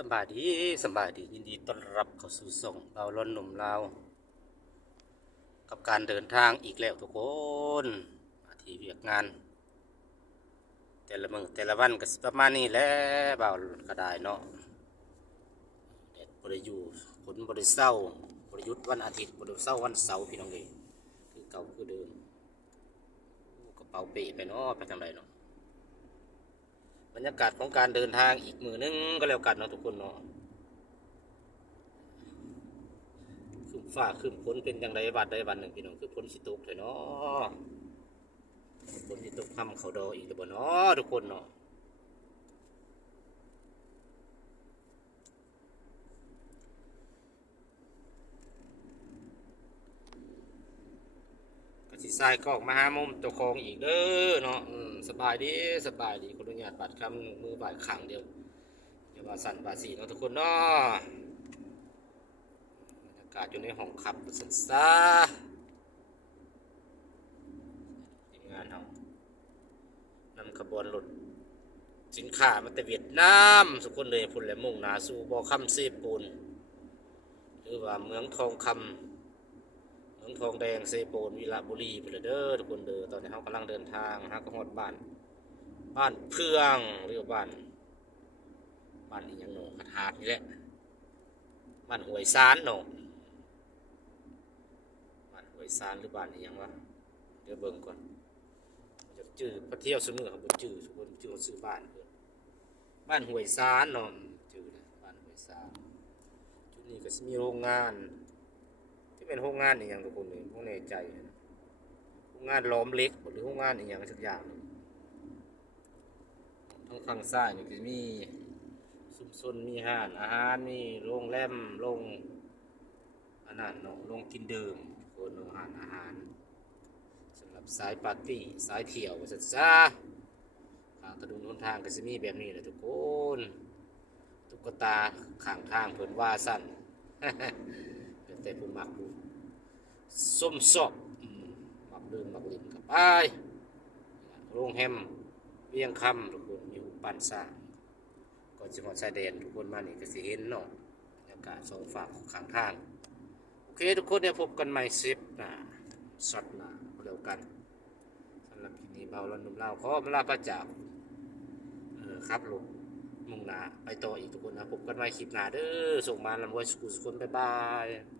สบายดีสบายดียินดีต้อนรับเข้าสู่ส่งเราล้นหนุ่มเรากับการเดินทางอีกแล้วทุกคนมาที่เวียกงานแต่ละมือแต่ละวันก็ประมาณนี้แหละเบาก็ได้เนาะแดดบริยูฝนบริเศร้าบริยุทธ์วันอาทิตย์บริเศร้าวันเสาร์พี่น้องเลยคือเก่าคือเดิมกระเป๋าเป๋ไปเนาะไปทำไรเนาะบรรยากาศของการเดินทางอีกมือนึงก็แล้วกันเนาะทุกคนเนาะคืมฟ้าคืมฝนเป็นอย่างไรวันใดวันหนึ่งพี่น้องคือฝนสิตกเลยเนาะฝนสิตกทำเขาดออีกหรือเปล่าเนาะทุกคนเนาะกสิทรายก็ออกมาหามุมตัวคองอีกเด้อเนาะสบายดีสบายดีคนอนุญาตบาดคำมือบาดขังเดียวอย่ามาสั่นบาดสีเนาะทุกคนเนาะบรรยากาศอยู่ในห้องขับสันซาทีมงานเรานำขบวนรถสินค้ามาแต่เวียดนามทุกคนเลยพุ่นแหลมุ่งหนาสู่บ่อคำเซปูนหรือว่าเมืองทองคำเมืองทองแดงเซปูนวิระบุรีไปเลยเด้อทุกคนเด้อตอนนี้เขากำลังเดินทางหากระหอดบ้านเพื่องหรือบ้านอีหยังหนองกระทาดนี่แหละบ้านห้วยซานเนาะบ้านห้วยซานหรือบ้านอีหยังวะเดี๋ยวเบิ่งก่อนจะจื้อพระเที่ยวสมือเขาบ่จื้อทุกคนจื้อเขาซื้อบ้านเพิ่นบ้านห้วยซานเนาะจื้อเลยบ้านห้วยซานจุดนี้ก็สิมีโรงงานที่เป็นโรงงานอีหยังทุกคนนี่บ่แน่ใจโรงงานหลอมเหล็กหรือโรงงานอีหยังสักอย่างทางฝั่งซ้ายนี่ก็จะมีชุมชนมีห้านอาหารมีโรงแรมโรงอันนั้นเนาะโรงกินดื่มคนโรงอาหารสำหรับสายปาร์ตี้สายเที่ยวว่าซั่นซะทางถนนหนทางก็จะมีแบบนี้แหละทุกคนตุ๊กตาข้างทางเพิ่นว่าสั่น แต่ผู้มักผู้ส้มซอกมักดื่มมักลิ้มกับไปโรงแฮมเวียงคำทุกคนมีหุบปันสร้างก่อนจะหอดชายแดนทุกคนมานี่ก็สิเห็นเนาะบรรยากาศสองฝั่งข้างทางโอเคทุกคนเดี๋ยวพบกันใหม่ซิปนะช็อตหน้าเร็วกันสำหรับคลิปนี้เบาแล้วนุ่มเล่าขอมาลาพระจากครับลูกมุ่งหน้าไปต่ออีกทุกคนนะพบกันใหม่คลิปหน้าเด้อส่งมาลำไว้สุขุสุขคนบ๊ายบาย